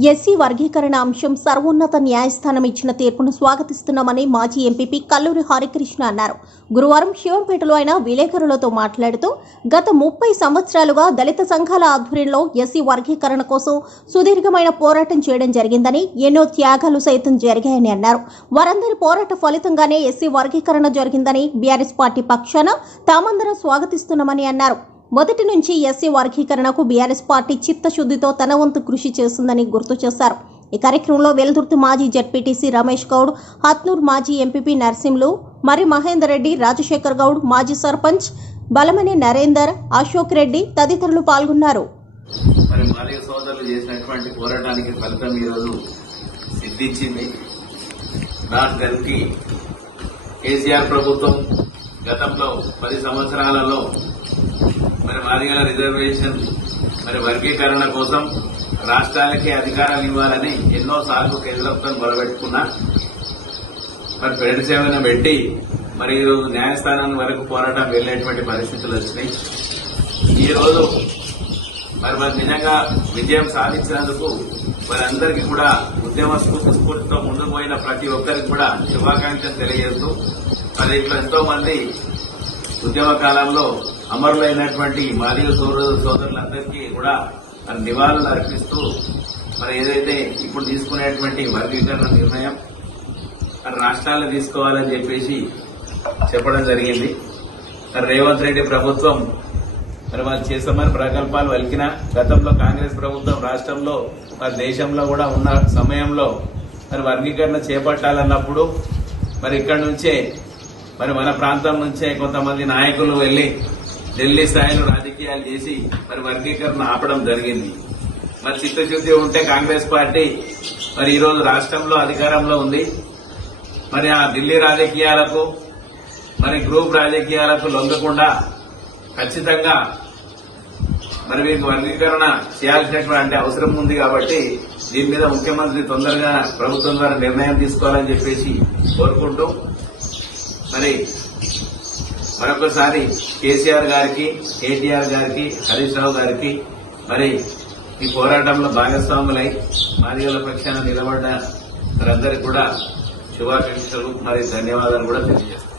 SC వర్గీకరణ అంశం సర్వోన్నత న్యాయస్థానం ఇచ్చిన తీర్పును స్వాగతిస్తున్నామని మాజీ ఎంపీపీ కల్లూరి హరికృష్ణ అన్నారు. గురువారం శివంపేటలో ఆయన విలేకరులతో మాట్లాడుతూ గత ముప్పై సంవత్సరాలుగా దళిత సంఘాల ఆధ్వర్యంలో ఎస్సీ వర్గీకరణ కోసం సుదీర్ఘమైన పోరాటం చేయడం జరిగిందని ఎన్నో త్యాగాలు సైతం జరిగాయని అన్నారు. వారందరి పోరాట ఫలితంగానే ఎస్సీ వర్గీకరణ జరిగిందని బీఆర్ఎస్ పార్టీ పక్షాన తామందరం స్వాగతిస్తున్నామని అన్నారు. మొదటి నుంచి ఎస్సీ వర్గీకరణకు బీఆర్ఎస్ పార్టీ చిత్తశుద్ధితో తన వంతు కృషి చేస్తుందని గుర్తు చేశారు. ఈ కార్యక్రమంలో వెలుదుర్తి మాజీ జడ్పీటీసీ రమేష్ గౌడ్ హత్నూర్ మాజీ ఎంపీపీ నర్సింలు మరి మహేందర్ రెడ్డి రాజశేఖర్ గౌడ్ మాజీ సర్పంచ్ బలమని నరేందర్ అశోక్ రెడ్డి తదితరులు పాల్గొన్నారు. మరి మాదిగ సోదరులు చేసినటువంటి పోరాటానికి ఫలితం ఈరోజు సిద్ధించింది. దానికి కేసీఆర్ ప్రభుత్వం గతంలో పది సంవత్సరాలలో మరి మాదిగల రిజర్వేషన్ మరి వర్గీకరణ కోసం రాష్ట్రాలకి అధికారాలు ఇవ్వాలని ఎన్నో సార్లు ప్రభుత్వం మొదలుపెట్టుకున్నా మరి పెరటి సేవను పెట్టి మరి ఈరోజు న్యాయస్థానం వరకు పోరాటం వెళ్ళేటువంటి పరిస్థితులు వచ్చినాయి. ఈ రోజు మరి మరి నిజంగా విజయం సాధించినందుకు వారందరికీ కూడా ఉద్యమ స్ఫూర్తితో ముందుకు పోయిన ప్రతి ఒక్కరికి కూడా శుభాకాంక్షలు తెలియజేస్తూ మరి ఇట్లా ఎంతో మంది ఉద్యమ కాలంలో అమరులైనటువంటి మాదిగ సోదరు సోదరులందరికీ కూడా మరి నివాళులు అర్పిస్తూ మరి ఏదైతే ఇప్పుడు తీసుకునేటువంటి వర్గీకరణ నిర్ణయం మరి రాష్ట్రాలు తీసుకోవాలని చెప్పేసి చెప్పడం జరిగింది. మరి రేవంత్ రెడ్డి ప్రభుత్వం మరి వాళ్ళు చేస్తామని ప్రకల్పాలు వలికిన గతంలో కాంగ్రెస్ ప్రభుత్వం రాష్ట్రంలో మరి దేశంలో కూడా ఉన్న సమయంలో మరి వర్గీకరణ చేపట్టాలన్నప్పుడు మరి ఇక్కడి నుంచే మరి మన ప్రాంతం నుంచే కొంతమంది నాయకులు వెళ్ళి ఢిల్లీ స్థాయిలో రాజకీయాలు చేసి మరి వర్గీకరణ ఆపడం జరిగింది. మరి చిత్తశుద్ధి ఉంటే కాంగ్రెస్ పార్టీ మరి ఈరోజు రాష్ట్రంలో అధికారంలో ఉంది. మరి ఆ ఢిల్లీ రాజకీయాలకు మరి గ్రూప్ రాజకీయాలకు లొంగకుండా ఖచ్చితంగా మరి వీరికి వర్గీకరణ చేయాల్సినటువంటి అవసరం ఉంది కాబట్టి దీని మీద ముఖ్యమంత్రి తొందరగా ప్రభుత్వం ద్వారా నిర్ణయం తీసుకోవాలని చెప్పేసి కోరుకుంటూ మరి మరొకసారి కేసీఆర్ గారికి కేటీఆర్ గారికి హరీష్ రావు గారికి మరి ఈ పోరాటంలో భాగస్వాములై మాదిగల పక్షాన నిలబడ్డ వారందరికీ కూడా శుభాకాంక్షలు మరి ధన్యవాదాలు కూడా తెలియజేస్తాను.